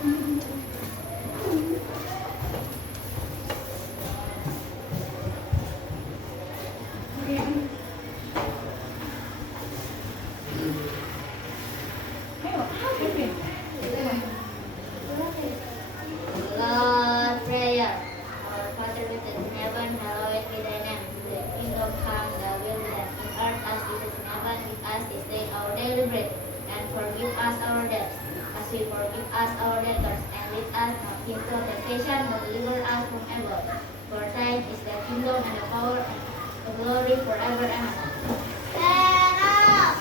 Lord prayer. Our Father which is in heaven, hallowed be thy name. Thy kingdom come, thy will be done in earth as it is in heaven. Give us this day our daily bread, and forgive us our debts, as we forgive us our debtors. And lead us not into temptation, but deliver us from evil. For thine is the kingdom and the power and the glory forever. Amen. Stand up.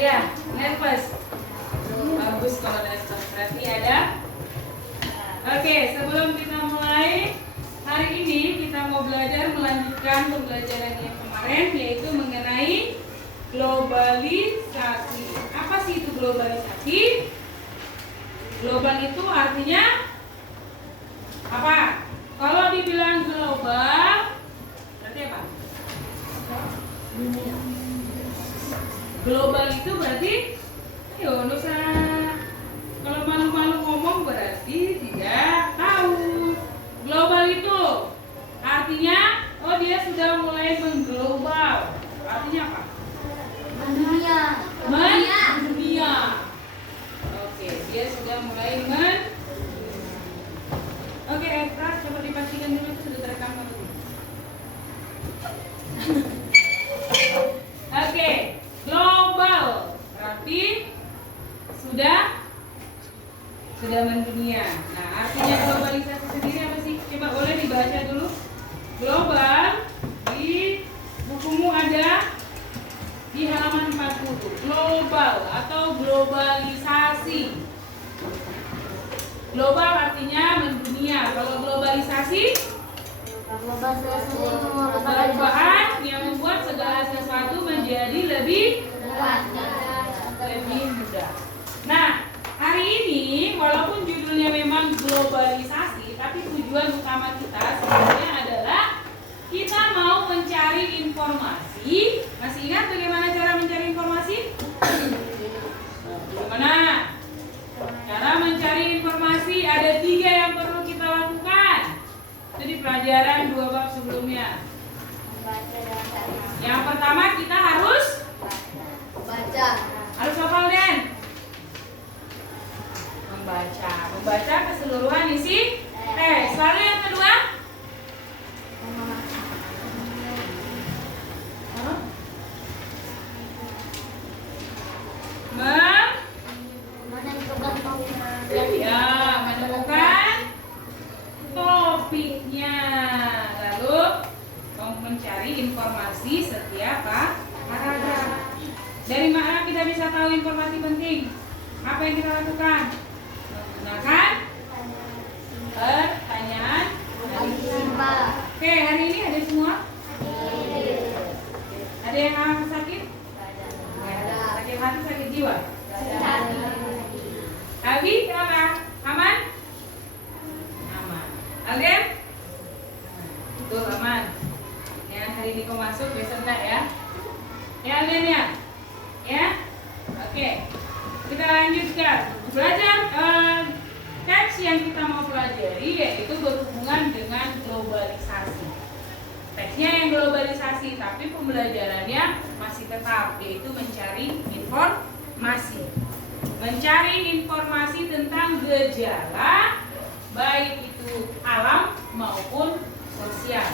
Ya, nervous. Bagus kalau nervous. Berarti ada. Oke, sebelum kita mulai, hari ini kita mau belajar melanjutkan pembelajaran yang kemarin, yaitu mengenai globalisasi. Apa sih itu globalisasi? Global itu artinya apa? Kalau dibilang global, berarti apa? Global itu berarti, ayo dosa. Kalau malu-malu ngomong berarti tidak tahu. Global itu artinya, oh dia sudah mulai mengglobal. Artinya apa? Mendunia. Mendunia. Oke, dia sudah mulai Oke, Efra, coba dipastikan dulu itu sudah terekam atau belum? Oke, global berarti sudah mendunia. Nah, artinya globalisasi sendiri apa sih? Coba boleh dibaca dulu. Global di bukumu ada di halaman 40. Global atau globalisasi. Global artinya mendunia. Kalau globalisasi, perubahan yang membuat segala sesuatu menjadi lebih mudah. Nah, hari ini walaupun judulnya memang globalisasi, tapi tujuan utama kita sebenarnya adalah kita mau mencari informasi. Masih ingat bagaimana cara mencari informasi? Bagaimana? Cara mencari informasi ada 3 yang perlu kita lakukan. Itu di pelajaran 2 bab sebelumnya. Yang pertama kita harus baca. Harus hafal dan membaca keseluruhan isi teks. Lalu yang kedua menemukan topiknya, lalu mencari informasi setiap paragraf. Dari mana kita bisa tahu informasi penting? Apa yang kita lakukan? Menggunakan pertanyaan. Oke, hari ini ada semua? Ada yang sakit? Sakit hati, sakit jiwa? Abi, kenapa? Aman? Aman. Alden? Betul, aman. Ya, hari ini kau masuk, besok enggak ya? Ya, Alden ya? Ya? Oke. Kita lanjutkan. Belajar teks yang kita mau pelajari yaitu berhubungan dengan globalisasi. Teksnya yang globalisasi, tapi pembelajarannya masih tetap, yaitu mencari informasi. Mencari informasi tentang gejala, baik itu alam maupun sosial.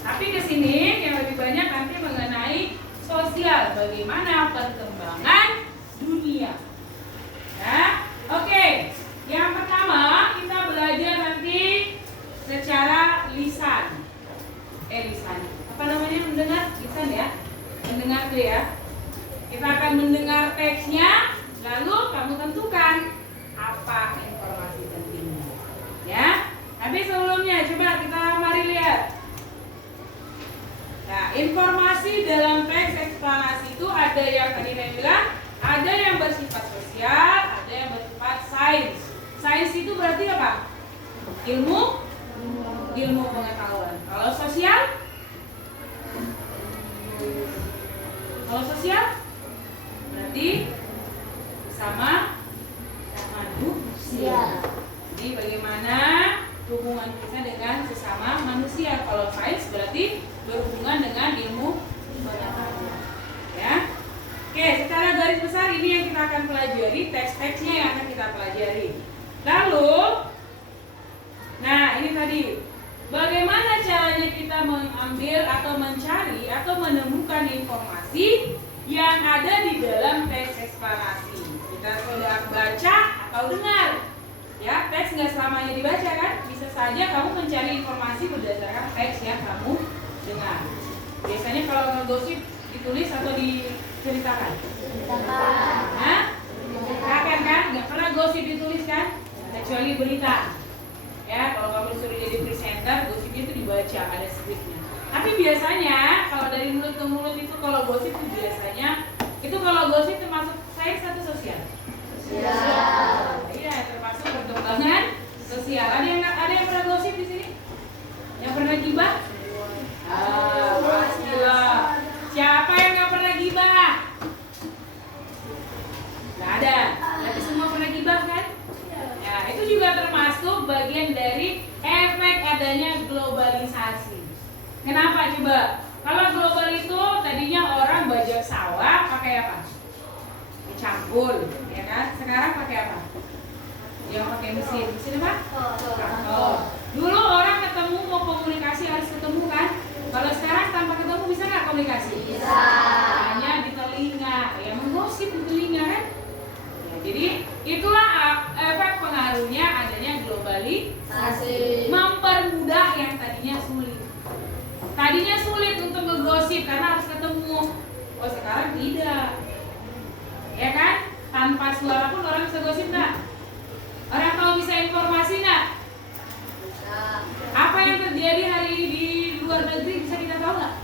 Tapi ke sini yang lebih banyak nanti mengenai sosial, bagaimana perkembangan dunia. Nah, oke. Yang pertama kita belajar nanti secara lisan. Lisan. Apa namanya? Mendengar lisan ya? Mendengarkan itu ya. Kita akan mendengar teksnya, lalu kamu tentukan apa informasi pentingnya. Ya. Tapi sebelumnya coba kita mari lihat. Nah, informasi dalam teks eksplanasi itu ada yang tadi saya bilang, ada yang bersifat sosial, ada yang bersifat sains. Sains itu berarti apa? Ilmu pengetahuan. Kalau sosial? Berarti sama manusia. Jadi bagaimana hubungan kita dengan sesama manusia. Kalau sains berarti berhubungan dengan ilmu pengetahuan. Ya. Oke, secara garis besar ini yang kita akan pelajari, teks-teksnya yang akan kita pelajari. Lalu, nah ini tadi, bagaimana caranya kita mengambil atau mencari atau menemukan informasi yang ada di dalam teks eksplanasi. Kita sudah baca atau dengar. Ya, teks nggak selamanya dibaca kan? Bisa saja kamu mencari informasi berdasarkan teks yang kamu dengar. Biasanya kalau ngegosip ditulis atau diceritakan? Hah? Diceritakan kan? Nggak pernah gosip ditulis kan? Kecuali berita. Ya, kalau kamu disuruh jadi presenter, gosipnya itu dibaca, ada skripnya. Tapi biasanya kalau dari mulut ke mulut itu kalau gosip itu biasanya itu kalau gosip termasuk sains atau sosial? Sosial. Iya, termasuk perkembangan sosial. Ada yang pernah gosip di sini? Yang pernah gibah? Pastilah. Siapa yang nggak pernah gibah? Nggak ada. Tapi semua pernah gibah kan? Ya, itu juga termasuk bagian dari efek adanya globalisasi. Kenapa coba? Kalau global itu tadinya orang bajak sawah pakai apa? Dicampur, ya kan? Sekarang pakai apa? Yang pakai mesin apa? Traktor. Dulu orang ketemu mau komunikasi harus ketemu kan? Kalau sekarang tanpa ketemu bisa nggak komunikasi? Bisa. Hanya di telinga, ya menggosip di telinga kan? Ya, jadi itulah efek pengaruhnya adanya globalisasi. Mempermudah yang tadinya sulit. Tadinya sulit untuk ngegosip karena harus ketemu. Oh sekarang tidak. Ya kan? Tanpa suara pun orang bisa gosip nggak? Orang kalau bisa informasi nggak? Apa yang terjadi hari ini di luar negeri bisa kita tahu nggak?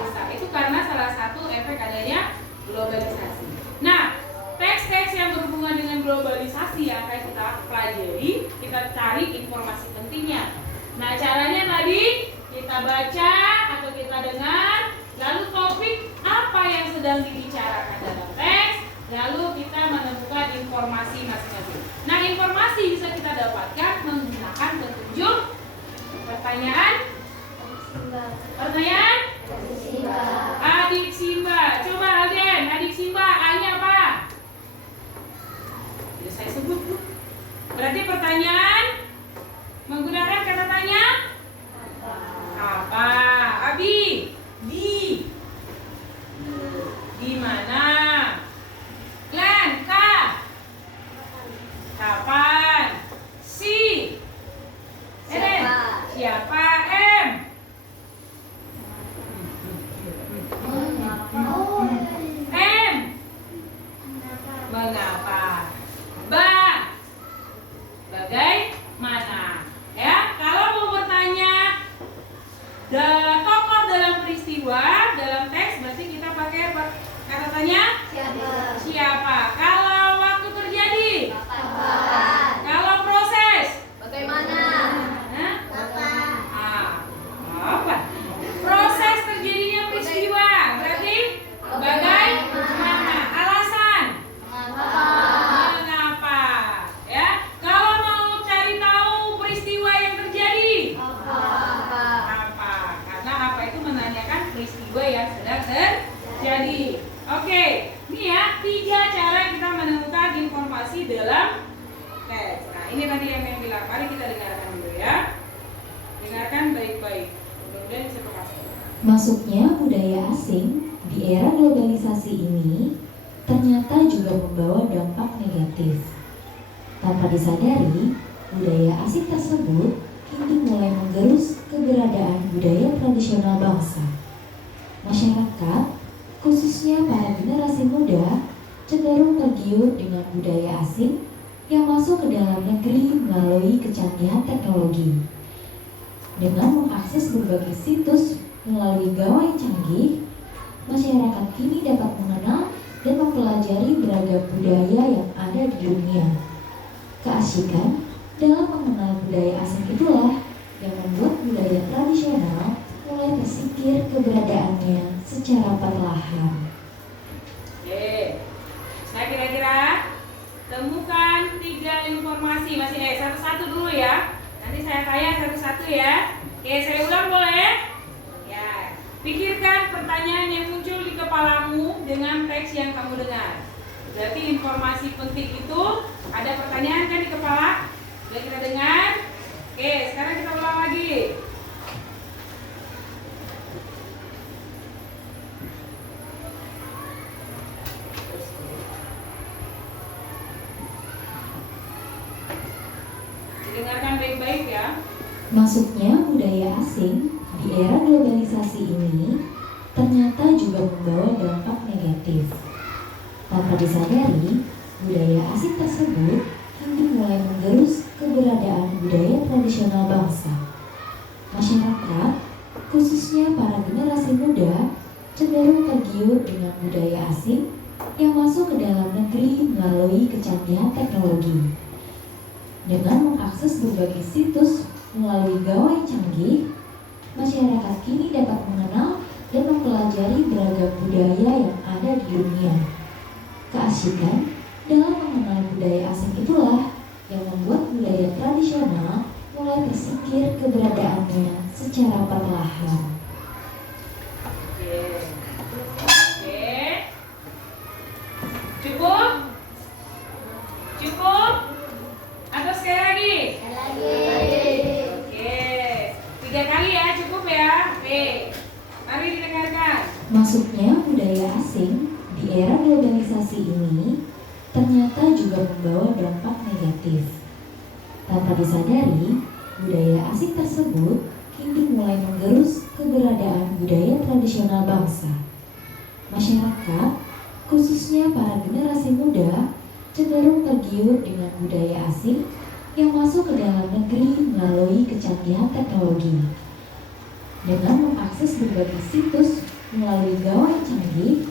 Bisa. Itu karena salah satu efek adanya globalisasi. Nah, teks-teks yang berhubungan dengan globalisasi yang akan kita pelajari, kita cari informasi pentingnya. Nah, caranya tadi kita baca atau kita dengar, lalu topik apa yang sedang dibicarakan dalam teks, lalu kita menemukan informasi masing-masing. Nah, informasi bisa kita dapatkan menggunakan petunjuk pertanyaan. Adik Simba. Coba Alden, adik Simba, A-nya apa? Ya, saya sebut tuh. Berarti pertanyaan menggunakan kata tanya apa? Abi, di mana? Glenn, kapan? Siapa? M. Mengapa? Bagaimana? Ya, kalau mau bertanya tokoh dalam peristiwa dalam teks berarti kita pakai kata tanya siapa? Kalau waktu terjadi kalau proses Bagaimana? Apa? Proses terjadinya peristiwa berarti bagaimana? Alasan mengapa? Ya, kalau mau cari tahu peristiwa yang terjadi apa? Karena apa itu menanyakan peristiwa yang sedang terjadi. Oke, ini ya 3 cara kita menemukan informasi dalam teks. Nah, ini tadi yang saya bilang. Mari kita dengarkan dulu ya. Dengarkan baik-baik. Mudah-mudahan bisa terpaksa. Masuknya budaya asing di era globalisasi ini ternyata juga membawa dampak negatif. Tanpa disadari, budaya asing tersebut kini mulai menggerus keberadaan budaya tradisional bangsa. Masyarakat khususnya para generasi muda, cenderung tergiur dengan budaya asing yang masuk ke dalam negeri melalui kecanggihan teknologi. Dengan mengakses berbagai situs melalui gawai canggih, masyarakat kini dapat mengenal dan mempelajari beragam budaya yang ada di dunia. Keasikan dalam mengenal budaya asing itulah yang membuat budaya tradisional mulai tersingkir keberadaannya secara perlahan. Oke. Nah, kira-kira temukan 3 informasi. Masih satu-satu dulu ya. Nanti saya tanya satu-satu ya. Oke, saya ulang boleh? Ya. Pikirkan pertanyaan yang muncul di kepalamu dengan teks yang kamu dengar. Berarti informasi penting itu ada pertanyaan kan di kepala? Sudah kita dengar? Oke, sekarang kita ulang lagi. Dengarkan baik-baik ya. Masuknya budaya asing di era globalisasi ini ternyata juga membawa dampak negatif. Tanpa disadari, budaya asing tersebut kini mulai menggerus keberadaan budaya tradisional bangsa. Masyarakat, khususnya para generasi muda, cenderung tergiur dengan budaya asing yang masuk ke dalam negeri melalui kecanggihan teknologi. Dengan mengakses berbagai situs melalui gawai canggih, masyarakat kini dapat mengenal dan mempelajari beragam budaya yang ada di dunia. Keasikan dalam mengenal budaya asing itulah yang membuat budaya tradisional mulai tersingkir keberadaannya secara perlahan. Oke. Oke. Cukup? Cukup? Atau sekali lagi? Oke. 3 kali ya, cukup ya. Oke. Mari didengarkan. Masuknya budaya asing di era globalisasi ini ternyata juga membawa dampak negatif. Tanpa disadari, budaya asing tersebut kini mulai menggerus keberadaan budaya tradisional bangsa. Masyarakat, khususnya para generasi muda, cenderung tergiur dengan budaya asing yang masuk ke dalam negeri melalui kecanggihan teknologi. Dengan mengakses berbagai situs melalui gawai canggih,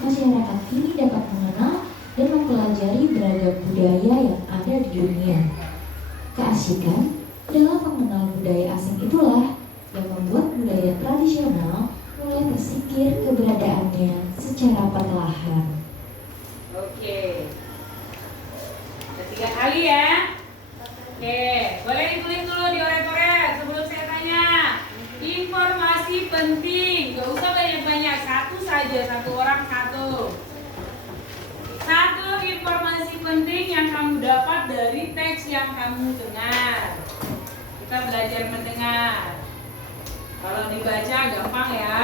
masyarakat kini dapat mengenal dan mempelajari beragam budaya yang ada di dunia. Keasikan dalam mengenal budaya asing itulah yang membuat budaya tradisional mulai tersingkir keberadaannya secara perlahan. Oke. 3 kali ya. Oke, boleh ditulis dulu di oret-oret sebelum saya tanya. Informasi penting, gak usah banyak-banyak, satu saja, satu orang satu. Satu informasi penting yang kamu dapat dari teks yang kamu dengar. Kita belajar mendengar. Kalau dibaca gampang ya,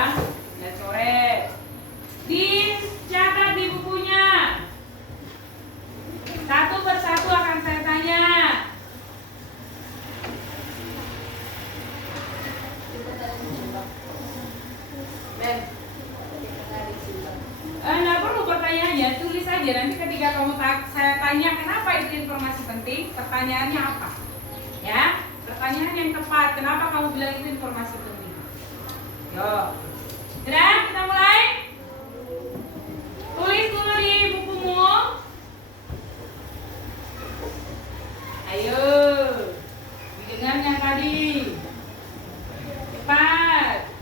dan coret. Dicatat di bukunya. Satu persatu akan saya tanya. Nggak perlu pertanyaannya, tulis aja. Nanti ketika kamu saya tanya kenapa itu informasi penting, pertanyaannya apa? Ya, pertanyaan yang tepat. Kenapa kamu bilang itu informasi penting? Yo, sudah kita mulai. Tulis dulu di bukumu. Ayo, didengar yang tadi. Cepat.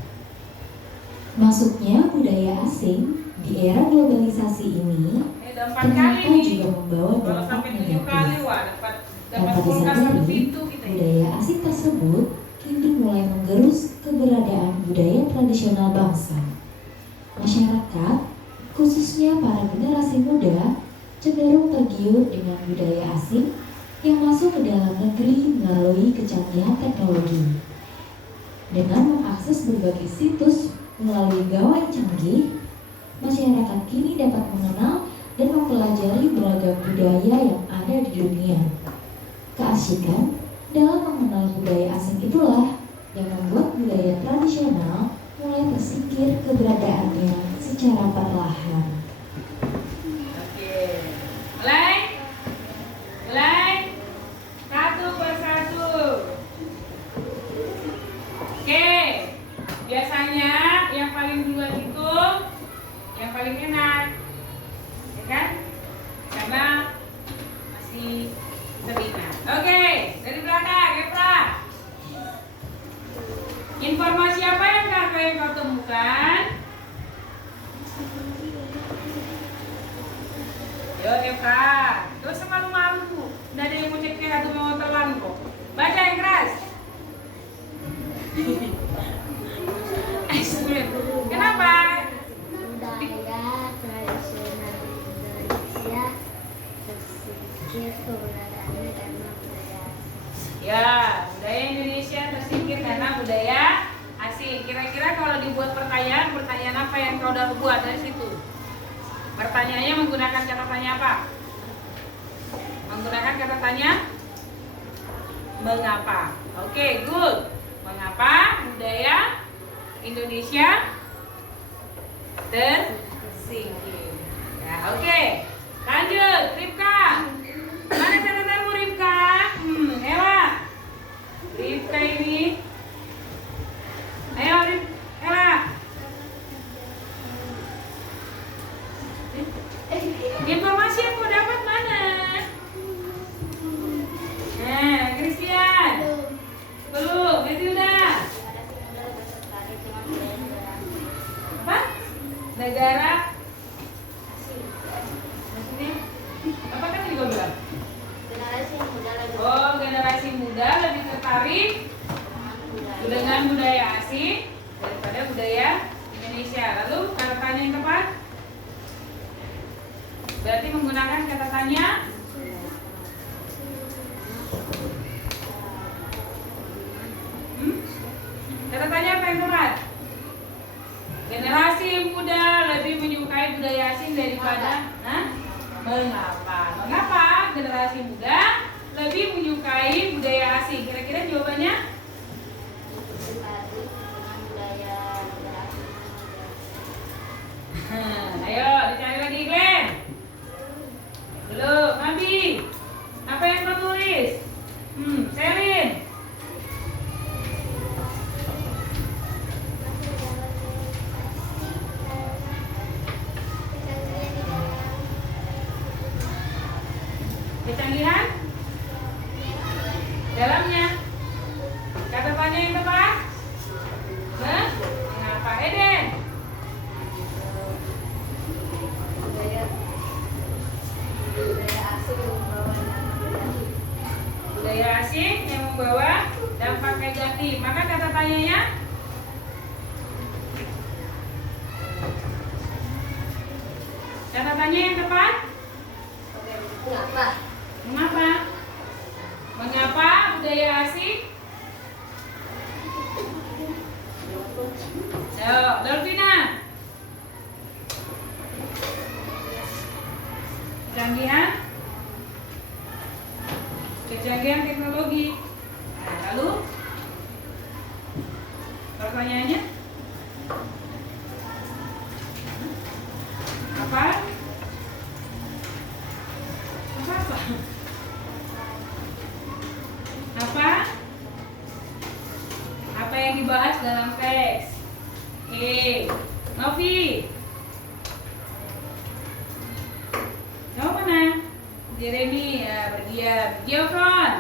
Masuknya budaya asing di era globalisasi ini ternyata juga membawa Kalau dampak sampai 7 kali, negatif. wah dapat Tanpa kulkas satu disadari, pintu kita. budaya asing tersebut kini mulai menggerus keberadaan budaya tradisional bangsa. Masyarakat, khususnya para generasi muda, cenderung tergiur dengan budaya asing yang masuk ke dalam negeri melalui kecanggihan teknologi. Dengan mengakses berbagai situs melalui gawai canggih, masyarakat kini dapat mengenal dan mempelajari beragam budaya yang ada di dunia. Keasikan dalam mengenal budaya asing itulah yang membuat budaya tradisional mulai tersingkir keberadaannya secara secara perlahan. Oke. Mulai. Mulai. Satu persatu. Oke. Biasanya yang paling duluan itu yang paling enak. Ya kan? Karena masih teringat. Oke, dari belakang, Eva. Informasi apa yang kau temukan? Yo Eva, terus malu-malu. Nggak ada yang mau cek atau mau telan kok. Baca yang keras. Kenapa? Budaya tradisional Indonesia tersingkir keberadaannya karena budaya. Ya, budaya Indonesia tersingkir karena budaya asing. Kira-kira kalau dibuat pertanyaan apa yang kau udah buat dari situ? Pertanyaannya menggunakan kata tanya apa? Menggunakan kata tanya mengapa. Oke, good. Mengapa budaya Indonesia tersingkir? Ya, oke. Lanjut, Ripka. Mana catatanmu, Ripka? Ella. Ripka ini. Ayo, Ella. Informasi yang kau dapat mana? Nah, Christian. Belum, Matilda. Apa? Negara maksudnya apa kan juga bilang? Generasi muda lagi. Oh, generasi muda lebih tertarik dengan budaya asing daripada budaya Indonesia. Lalu kata tanya yang tepat berarti menggunakan kata tanya kata tanya apa yang tepat? Generasi muda lebih menyukai budaya asing daripada mengapa? Mengapa generasi muda lebih menyukai budaya asing? Kira-kira jawabannya? Tertarik dengan budaya negara asing. Ayo dicari lagi Glenn. Belum, Nabi. Apa yang kau tulis? Selin. Kecanggihan dalamnya kata tanya yang tepat. Mengapa Eden? Budaya asing yang membawa dampak negatif. Maka kata tanyanya kata tanya yang tepat. Mengapa? Mengapa? Mengapa budaya asing? Ayo, Delvina. Kecanggihan teknologi. Nah, lalu pertanyaannya apa? Apa yang dibahas dalam teks? Novi. Kamu mana? Jeremy, ya berdiam. Giovron.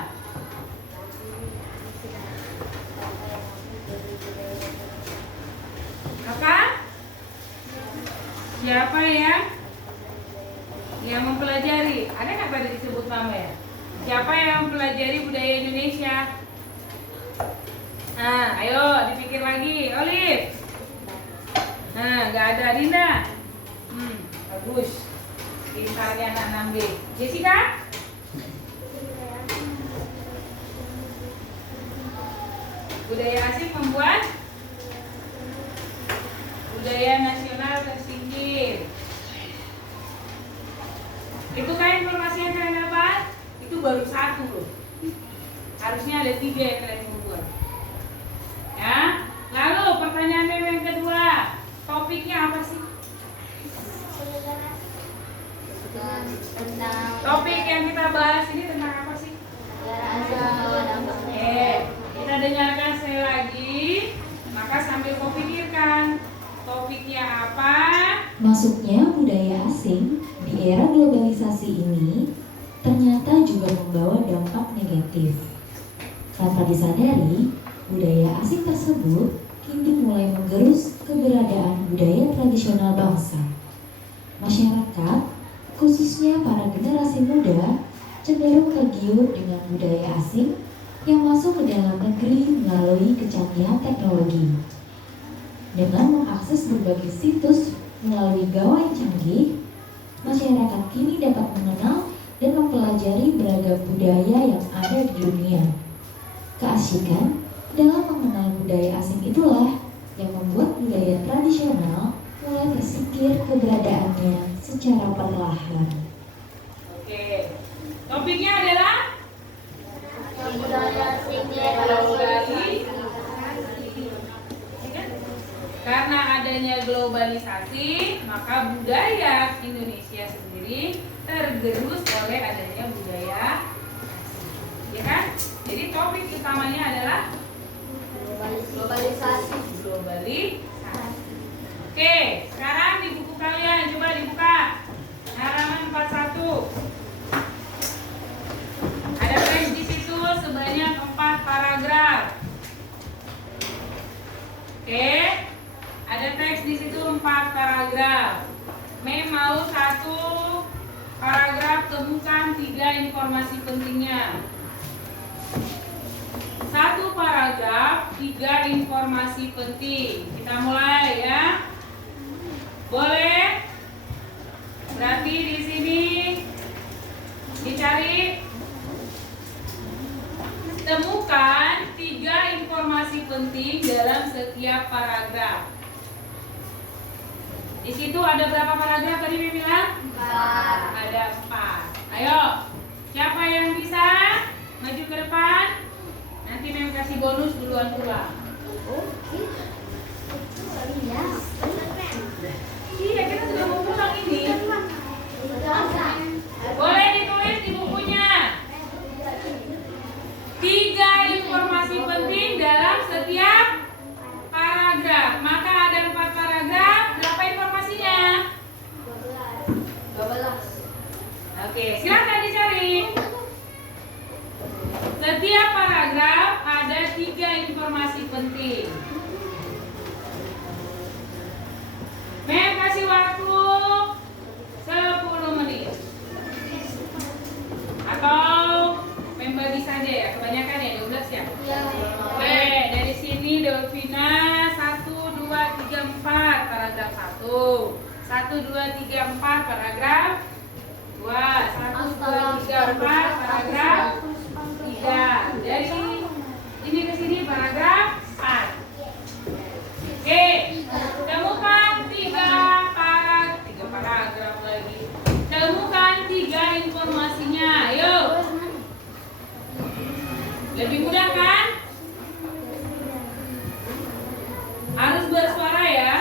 Apa? Siapa ya yang mempelajari? Ada nggak pada disebut nama ya? Siapa yang mempelajari budaya Indonesia? Nah, ayo dipikir lagi, Olive. Nah, nggak ada Dinda. Bagus. Pintarnya anak 6B. Jessica? Budaya asing membuat budaya nasional tersingkir. Itu kan informasi yang kalian dapat? Itu baru satu loh. Harusnya ada 3 yang kalian membuat. Ya. Lalu pertanyaan yang kedua, topiknya apa sih? artinya apa? Masuknya budaya asing di era globalisasi ini ternyata juga membawa dampak negatif. Tanpa disadari, budaya asing tersebut kini mulai menggerus keberadaan budaya tradisional bangsa. Masyarakat, khususnya para generasi muda, cenderung tergiur dengan budaya asing yang masuk ke dalam negeri melalui kecanggihan teknologi. Dengan mengakses berbagai situs melalui gawai canggih, masyarakat kini dapat mengenal dan mempelajari beragam budaya yang ada di dunia. Keasikan dalam mengenal budaya asing itulah yang membuat budaya tradisional mulai tersingkir keberadaannya secara perlahan. Oke. Topiknya adalah Budaya asing di era globalisasi. globalisasi. Karena adanya globalisasi, maka budaya Indonesia sendiri tergerus oleh adanya budaya asing. Ya kan? Jadi topik utamanya adalah Globalisasi. globalisasi. Oke, sekarang di buku kalian coba dibuka halaman 41. Ada teks di situ sebanyak 4 paragraf. Oke, ada teks di situ 4 paragraf. Mem mau 1 paragraf temukan 3 informasi pentingnya. 1 paragraf 3 informasi penting. Kita mulai ya. Boleh? Berarti di sini dicari, temukan 3 informasi penting dalam setiap paragraf. Di situ ada berapa paragraf tadi Mimi bilang? 4. Ada 4. Ayo, siapa yang bisa maju ke depan? Nanti Mem kasih bonus duluan pulang. Iya, kita sudah mau pulang ini. Boleh ditulis di bukunya. 3 informasi penting dalam setiap paragraf. Maka ada 4 paragraf. Berapa informasinya? 12. Oke, silakan dicari. Setiap paragraf ada 3 informasi penting. Mem kasih waktu 10 menit. Atau Mem bagi saja ya, kebanyakan ya 12 ya. Oke, dari sini Delvina 1, 2, 3, 4 paragraf 1. 1, 2, 3, 4 paragraf 2. 1, 2, 3, 4 paragraf 3. Dari ini ke sini paragraf 4. Oke, temukan 3 paragraf lagi. Temukan 3 informasinya. Ayo. Lebih mudah kan? Harus bersuara ya.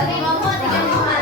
Yes, yang kelompok bikin informasi.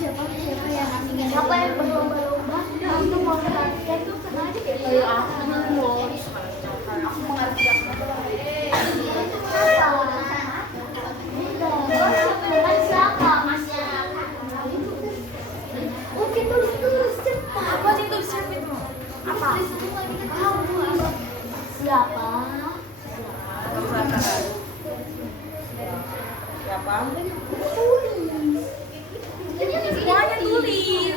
Siapa yang asingin? Siapa yang berlomba-lomba? Aku mau perhatikan tuh kena aja kayak gitu. Aku mengerti. Siapa? Masyarakat. Oke, tulis cepat. Apa sih tulis siapa itu? Apa? Siapa? Siapa? Tulis. Semuanya tulis.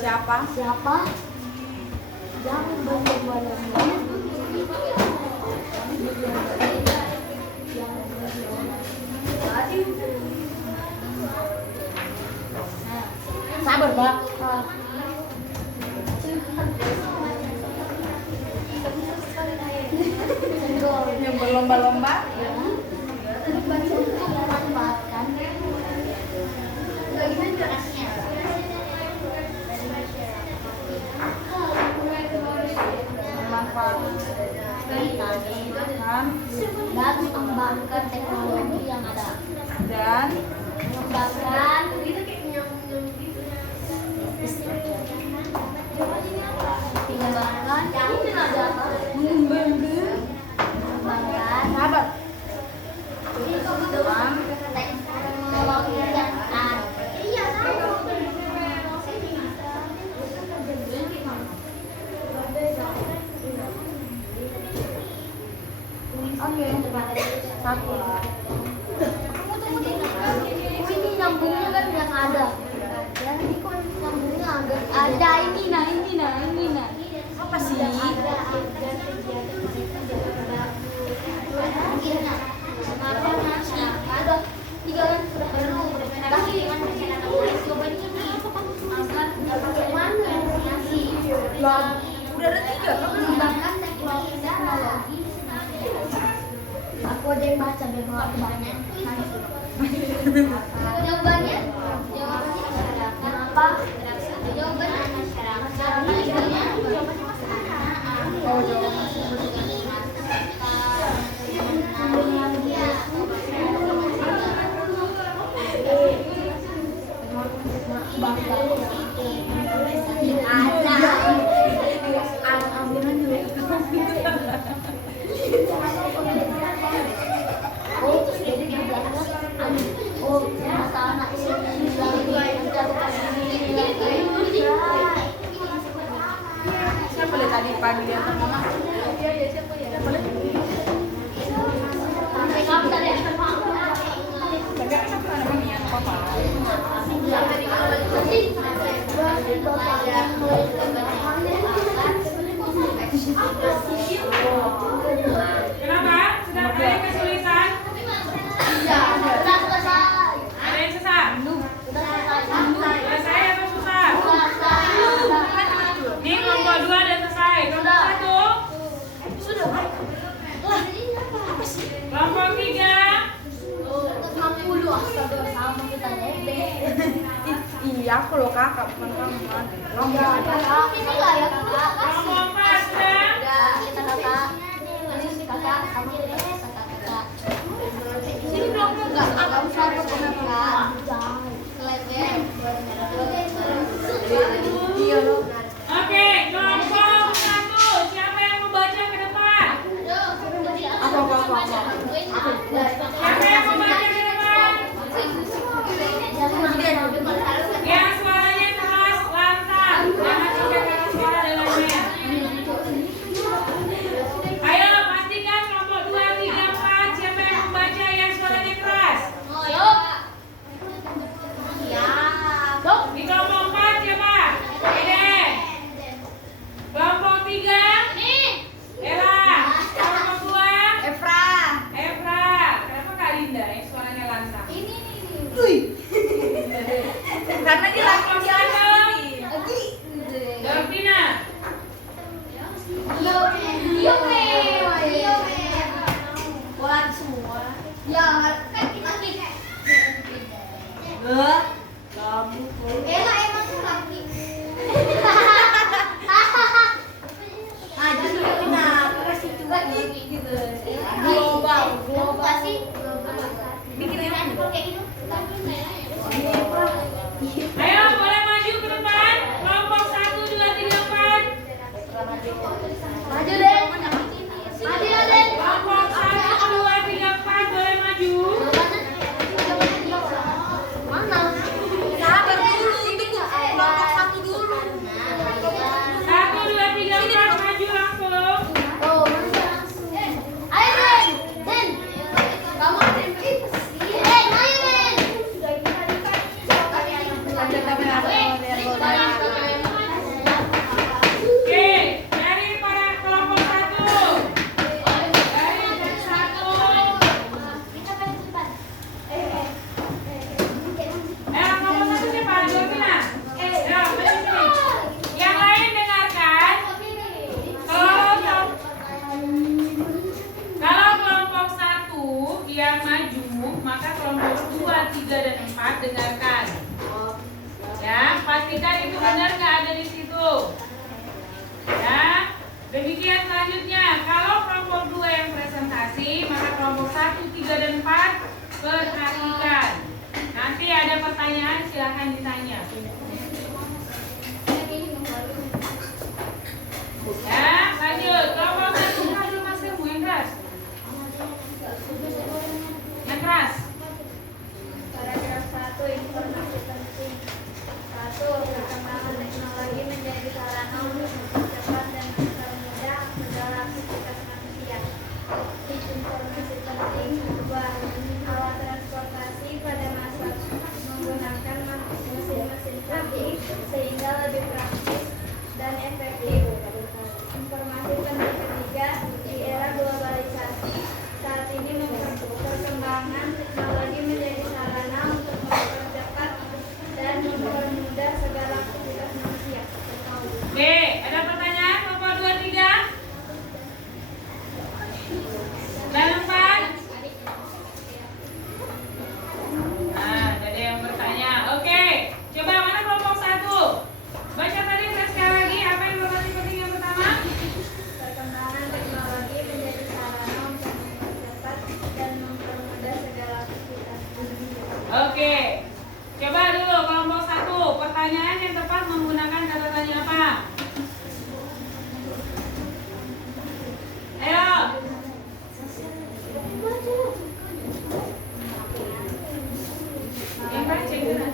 Siapa? Siapa? Jangan banyak-banyak. Sabar, Mbak. Yang berlomba-lomba. Dan mengembangkan teknologi yang ada. Dan Mengembangkan sabar. teknologi yang ada. Oke. Satu. Ini nyambungnya kan yang ada. Ya, ini kok nyambungnya ada. Ada ini nah. Apa sih? Ada tiga kan sudah perlu. Lah, udah ada 3 kan? Mengembangkan teknologi. Aku aja yang baca biar banyak. Jawabannya kenapa? Jawabannya masyarakat. Oh, jawaban. Siapa lihat tadi pagi dia sama mama? Siapa lihat? Tapi kenapa namanya papa? Kenapa? Sedang ada yang kesulitan? Ada yang susah? Selesai atau susah? Nih kelompok 2 udah selesai. Kelompok 1 sudah. Kelompok 3 iya aku loh kakak bukan kamu kan. Kelompok 4 sudah. Kakak, kamu kakak. Sini kelompok enggak? Kamu satu kakak. Iya loh. Oke, kelompok 1. Siapa yang mau baca ke depan? Apa. Siapa yang mau baca ke depan? Yang suaranya keras, lantang. Jangan sampai keras suara dengannya. Ayo pastikan kelompok 2, 3, 4. Siapa yang membaca yang suaranya keras? Di kelompok 4 siapa? Ede. Kelompok 3 Ella. Kelompok 2 Efra. Kenapa kali Global. Global sih. Bikin handphone kayak gitu. Ayo boleh maju ke depan. Kelompok 1, 2, 3, 4. Maju deh. Maju deh. Kelompok 1, 2, 3, 4 boleh maju. Mana? Sabar dulu, tunggu kelompok 1 dulu. 1, 2, 3, 4 maju langsung. Oh, mana? Ayo Den. Den. Kamu Den. Den, ayo Den. Oke, dari para kelompok 1. Dari kelompok 1. Kita paling cepat. Kelompok 1 siapa? Dorvina. Ya, maju sini. Yang lain dengarkan. Kalau kelompok 1 yang maju, maka kelompok 2, 3, dan 4 dengarkan. Ya, pastikan itu benar nggak ada di situ. Ya, demikian selanjutnya. Kalau kelompok 2 yang presentasi, maka kelompok 1, 3, dan 4 perhatikan. Nanti ada pertanyaan, silahkan ditanya. Ya, lanjut. Kelompok 1, buka dulu maskermu yang keras. Yang keras. Paragraf 1, informasi penting. 1. Perkembangan teknologi menjadi sarana untuk mempercepat dan mempermudah segala aktivitas manusia. Informasi penting. 2. Alat transportasi pada masa menggunakan mesin-mesin pabrik sehingga lebih praktis dan efektif. Informasi penting ketiga. Di era globalisasi saat ini perkembangan teknologi menjadi sarana untuk mempercepat dan mempermudah segala aktivitas manusia. Oke, ada pertanyaan? Kelompok 2, 3 dan 4. Nah, ada yang bertanya. Oke, coba mana kelompok 1? Baca tadi sekali lagi. Apa informasi penting yang pertama? Perkembangan teknologi menjadi sarana untuk mempercepat dan mempermudah segala aktivitas manusia. Oke, coba dulu kelompok 1. Pertanyaan yang tepat menggunakan kata tanya apa? Ayo. Yang cek dulu.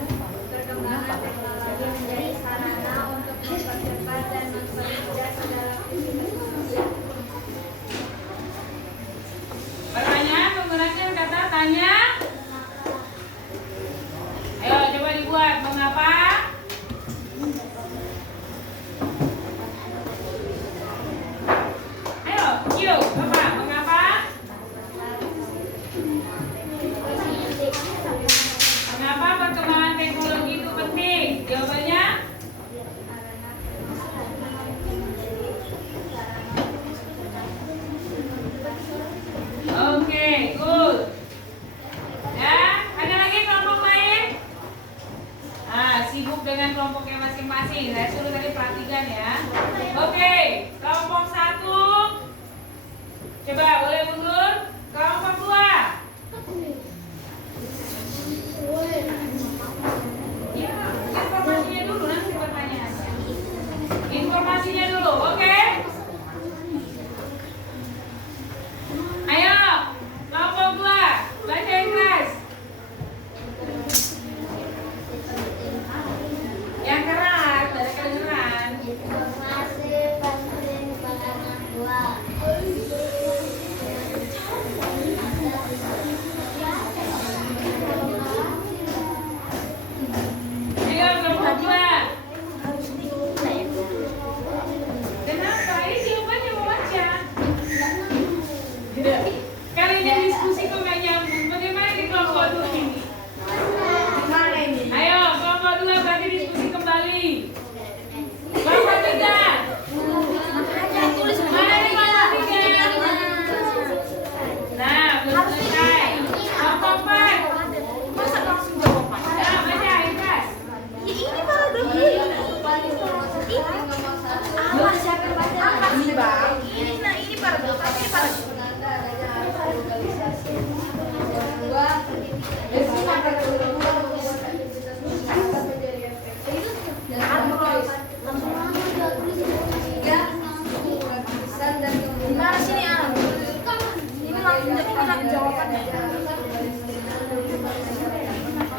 Perkembangan teknologi menjadi sarana untuk mempercepat dan mempermudah segala aktivitas manusia. Pertanyaan menggunakan kata tanya. Ayo coba dibuat. Mengapa? Ayo, yuk. Apa? Mengapa? Mengapa perkembangan teknologi itu penting? Jawabannya? Oke, good. Ya, ada lagi kelompok lain? Sibuk dengan kelompoknya masing-masing. Saya suruh tadi perhatikan ya. Oke, kelompok 1. Coba boleh mundur. Kelompok 2. Ya, informasinya dulu nanti pertanyaannya. Informasinya dulu, oke? Ayo, kelompok 2. Baca yang keras. Yang keras, dari kedengeran. Informasi penting pada dua.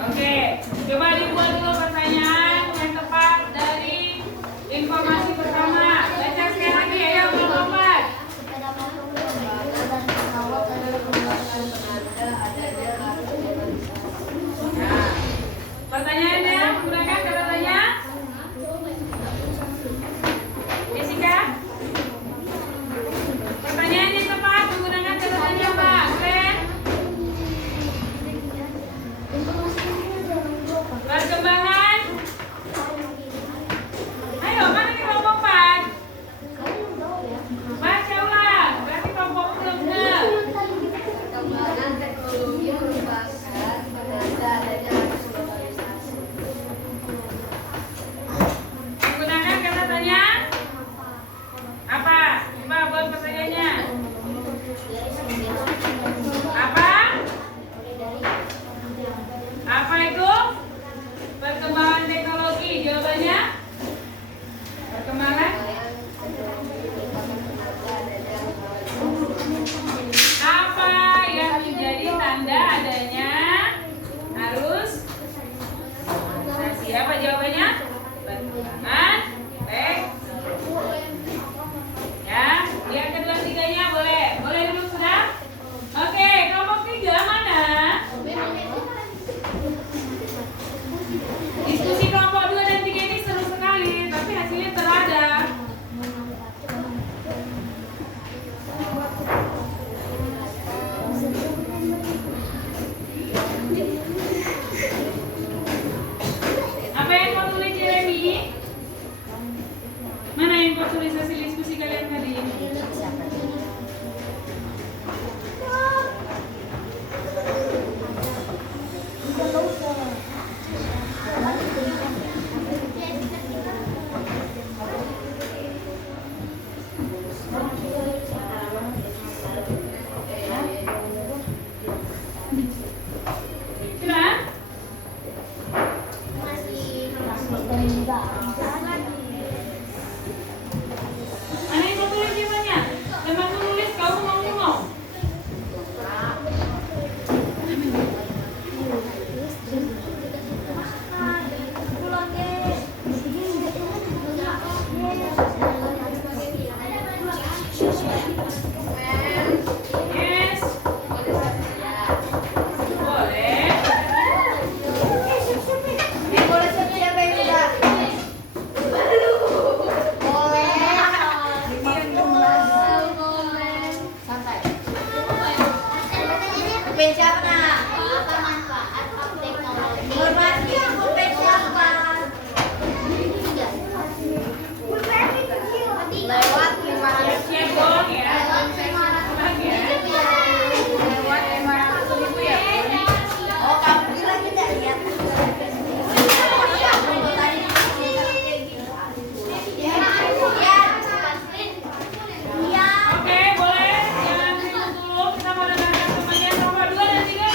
Oke, coba dibuat dulu pertanyaan yang tepat dari informasi pertama. Baca sekali lagi ya, lompat. Nah, pertanyaannya menggunakan kata tanya. Jessica, pertanyaan yang tepat menggunakan kata tanya Pak. Glenn, perkembangan. Ayo, mana kelompok 4? Baca ulang, berarti kelompok belum dengar. Perkembangan teknologi merupakan penanda adanya arus globalisasi. Menggunakan kata tanya apa? Coba buat pertanyaannya. Apa? Apa itu? Perkembangan teknologi. Jawabannya? Perkembangan? Apa yang menjadi tanda adanya arus globalisasi? Apa jawabannya? Perkembangan teknologi. Ya, yang kedua tiganya boleh. Boleh dulu sudah? Oke, kelompok 3 mana? Diskusi kelompok 2 dan 3 ini seru sekali, tapi hasilnya terada. Apa yang kau tulis, Jeremy? Mana yang kau tulis hasil diskusi kalian tadi? Sudah? Mana yang kau tulis jawabannya? Teman tulis, kau ngomong-ngomong. Yes. Boleh. Apa manfaat teknologi? Lewat Siap dong ya. Bang ya. lewat 500.000 ya. Oh, kamu bilang tidak lihat. Oke, boleh. Jangan ribut dulu. Kita mau dengarkan semuanya. Nomor 2 dan 3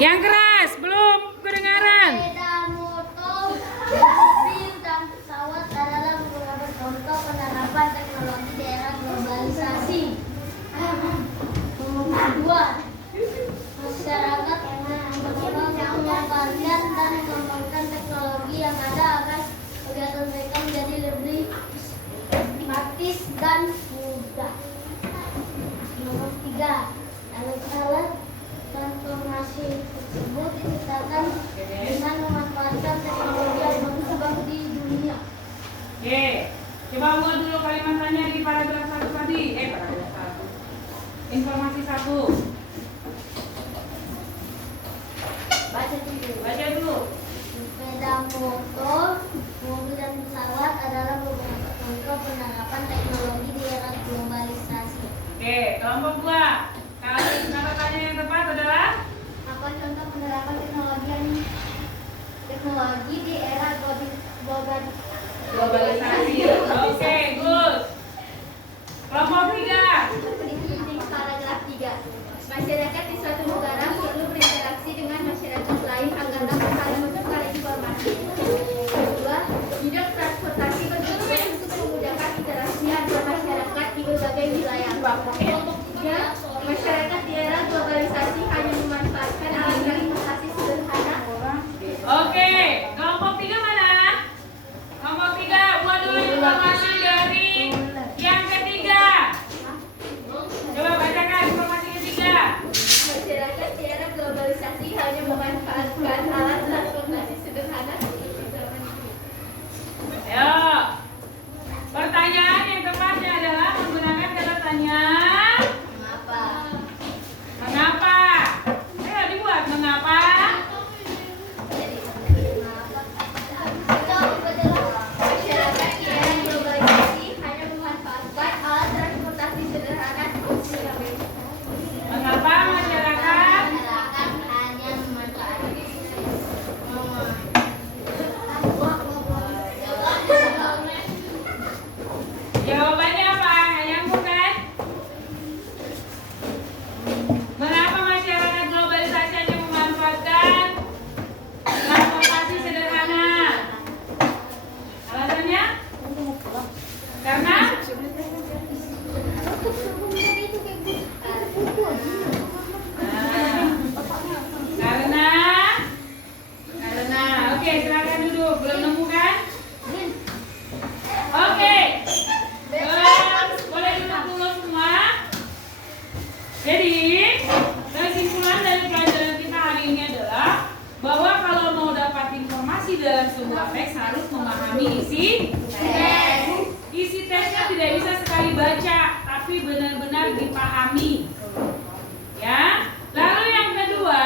Yang keras, belum kedengaran. Sepeda motor, mobil, dan pesawat adalah beberapa contoh penerapan teknologi di era globalisasi. Nomor 2, masyarakat memanfaatkan dan mengembangkan teknologi yang ada agar kegiatan mereka menjadi lebih praktis dan mudah. Nomor 3, alat-alat transformasi tersebut diciptakan dengan memanfaatkan teknologi yang berkembang di dunia. Oke, coba buat dulu kalimatnya di paragraf 1 tadi. Paragraf 1. Informasi 1. Baca dulu. Sepeda motor, mobil dan pesawat adalah beberapa contoh penerapan teknologi di era globalisasi. Oke, kelompok 2. Kata-katanya yang tepat adalah Apa contoh penerapan teknologi di era globalisasi. Oke, good. Kelompok 3. Di paragraf 3, masyarakat di suatu negara perlu berinteraksi dengan masyarakat lain agar dapat saling bertukar informasi. Kedua, bidang transportasi bertujuan untuk memudahkan interaksi antar masyarakat di berbagai wilayah. Kelompok 3, masyarakat di era globalisasi hanya memanfaatkan alat transportasi sederhana. Oke, kelompok 3 mana? Kelompok 3, buat dulu informasi dari yang ketiga. Coba bacakan informasi ketiga. Masyarakat di era globalisasi hanya memanfaatkan alat transportasi sederhana. Ayo. Pertanyaan yang tepatnya adalah menggunakan kata tanya. Mengapa? Mengapa? Ayo dibuat mengapa? Masyarakat di era globalisasi hanya memanfaatkan alat transportasi sederhana. Mengapa masyarakat? Hanya memanfaatkan Jawabannya apa? Nggak nyambung kan? Mengapa masyarakat globalisasi hanya memanfaatkan transportasi sederhana? Alasannya? Karena? Karena oke, silakan duduk. Belum nemu kan? Oke. Boleh duduk dulu semua. Jadi, kesimpulan dari pelajaran kita hari ini adalah bahwa kalau mau dapat informasi dalam sebuah teks harus memahami isi teks. Isi teksnya tidak bisa sekali baca, tapi benar-benar dipahami. Ya. Lalu yang kedua,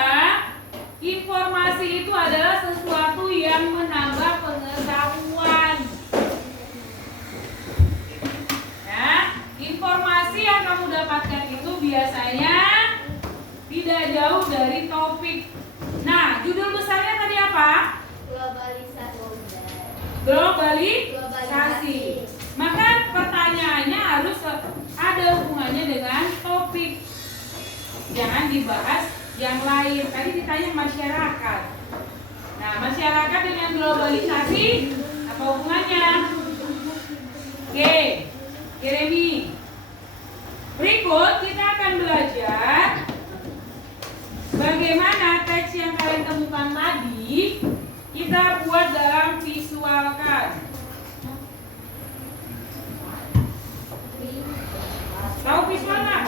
informasi itu adalah sesuatu yang menambah pengetahuan. Ya, informasi yang kamu dapatkan itu biasanya tidak jauh dari topik. Nah, judul besarnya tadi apa? Globalisasi. Maka pertanyaannya harus ada hubungannya dengan topik. Jangan dibahas yang lain. Tadi ditanya masyarakat. Nah, masyarakat dengan globalisasi apa hubungannya? Oke, Jeremy. Berikut kita akan belajar bagaimana teks yang kalian temukan tadi kita buat dalam visualkan. Tahu visual nggak?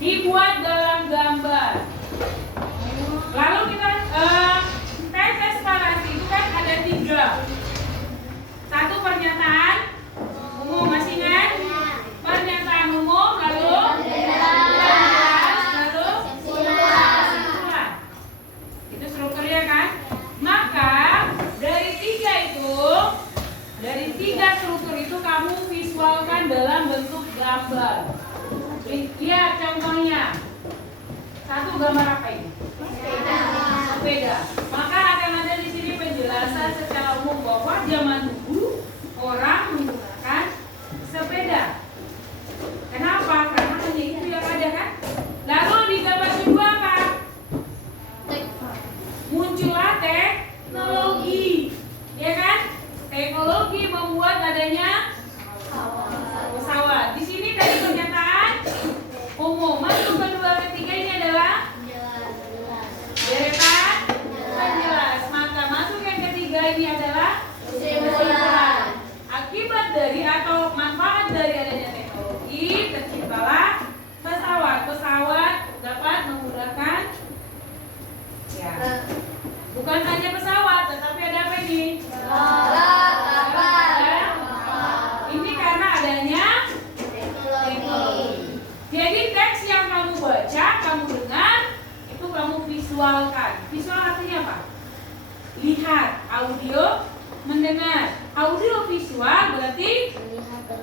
Dibuat dalam gambar. Lalu kita teks eksplorasi itu kan ada 3. 1 pernyataan umum, masih ingat? Pernyataan umum, lalu kesimpulan. Itu strukturnya kan? Maka dari 3 struktur itu kamu visualkan dalam bentuk gambar. Lihat contohnya. 1 gambar apa ini? Sepeda. Maka akan ada di sini penjelasan secara umum bahwa zaman dulu orang menggunakan sepeda. Kenapa? Karena hanya itu yang ada kan? Lalu di gambar kedua apa? Visual artinya apa? Lihat. Audio, mendengar. Audio visual berarti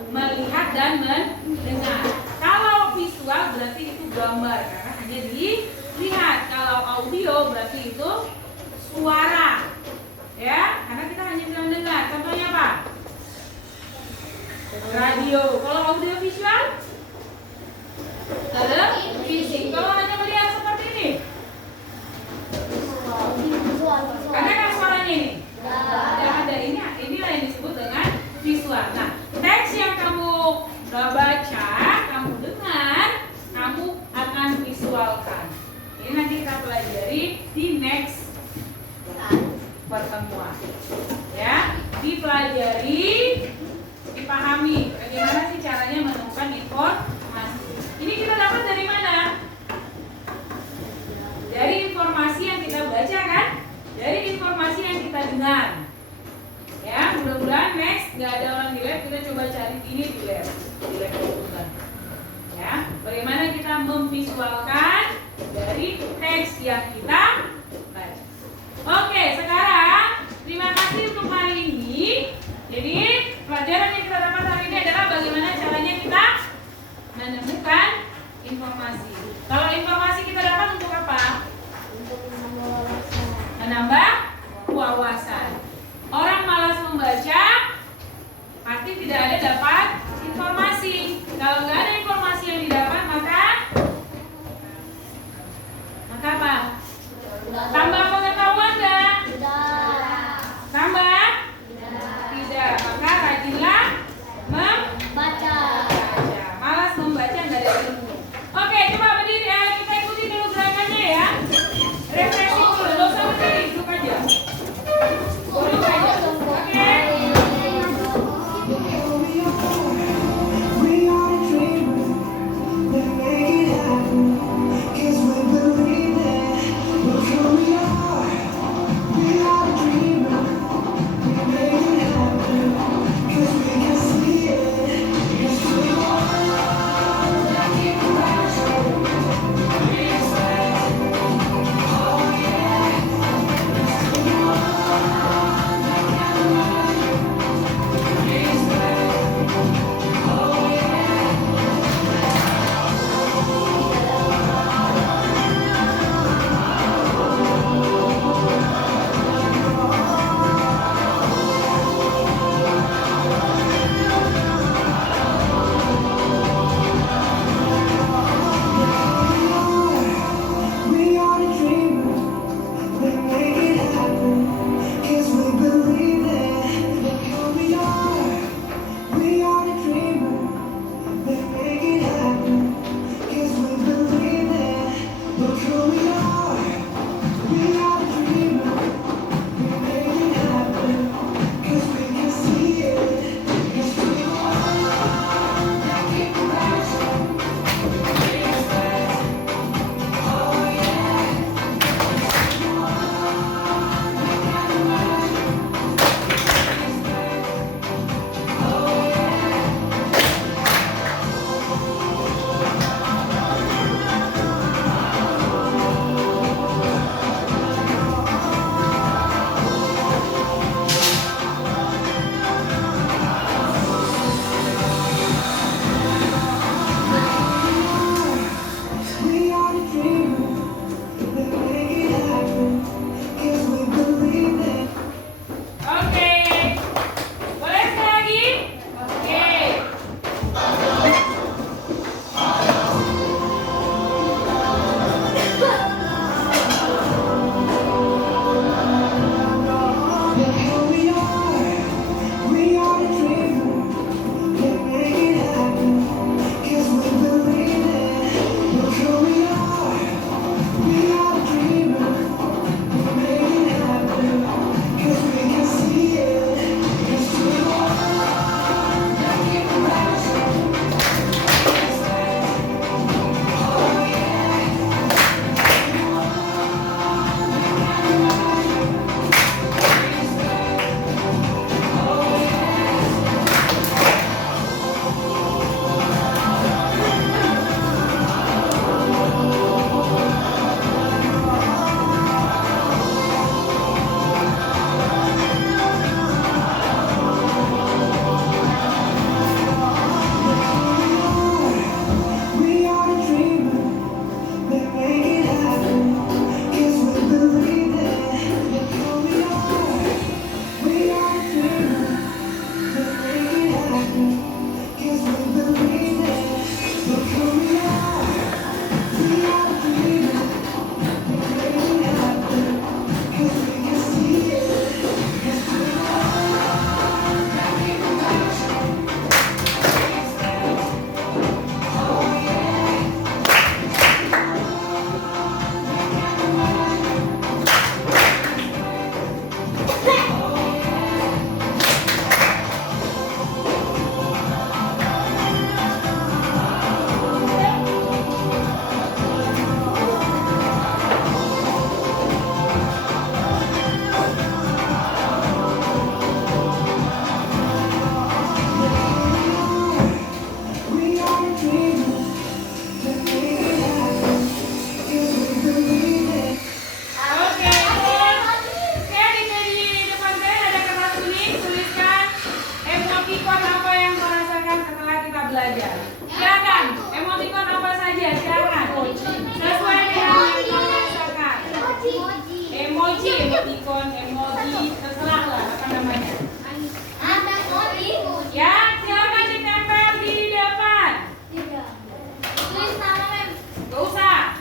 melihat dan mendengar. Kalau visual berarti itu gambar karena hanya dilihat. Kalau audio berarti itu suara. Ya, karena kita hanya bisa mendengar. Contohnya apa? Radio. Kalau audio visual? Televisi. Kalau hanya melihat seperti ini? Ada kan suaranya ini? Ada. Inilah yang disebut dengan visual. Nah, teks yang kamu baca, kamu dengar, kamu akan visualkan. Ini nanti kita pelajari di next pertemuan. Ya, dipelajari, dipahami bagaimana sih caranya menemukan informasi. Ini kita dapat dari mana? Dari informasi yang kita baca kan? Dari informasi yang kita dengar. Ya, mudah-mudahan next nggak ada orang di lab, kita coba cari ini di lab juga. Ya, bagaimana kita memvisualkan dari teks yang kita baca. Oke, sekarang terima kasih untuk hari ini. Jadi pelajaran yang kita dapat hari ini adalah bagaimana caranya kita menemukan informasi. Kalau informasi kita dapat untuk apa? Menambah wawasan. Orang malas membaca pasti tidak ada dapat informasi. Kalau nggak ada informasi yang didapat maka apa? saja. Silakan, emoticon apa saja, silakan. Sesuai dengan yang kamu rasakan. Emoji, emoticon, emoji, terserah lah apa namanya. Ya, silakan ditempel di depan. Gak usah.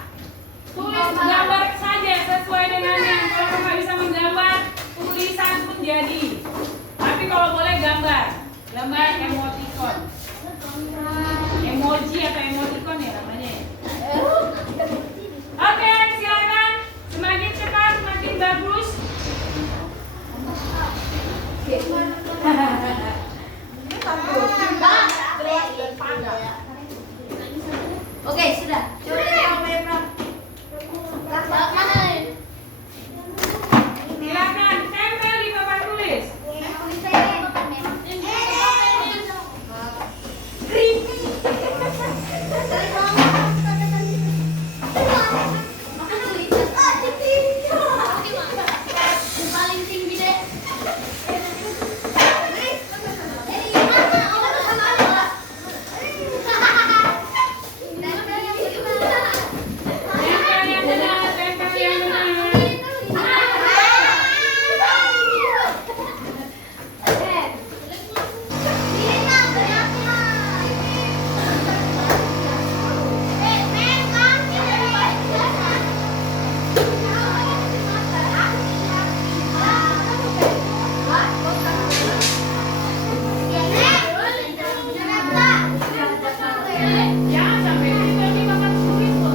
Tulis gambar saja sesuai dengannya. Kalau kamu nggak bisa menggambar, tulisan pun jadi. Tapi kalau boleh gambar emoticon. Emoji atau emoticon ya namanya. Oke, silakan. Semakin cepat semakin bagus. Oke, sudah. Coba lihat kamera. Silakan tempel di papan tulis. Paling tinggi deh. Tempel yang benar, tempel yang benar. Jangan sampai tempel di papan tulis loh.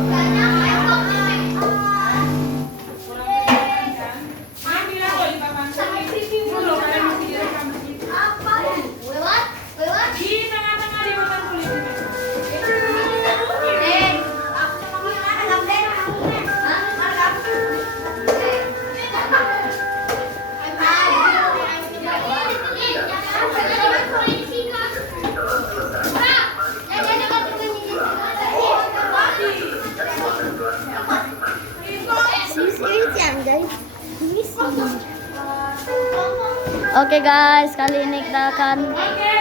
Kurang kelihatan kan? Saya bilang loh di papan tulis. Dulu kalian masih direkam di situ. Di tengah-tengah di papan tulis. Oke guys, kali ini kita akan Oke,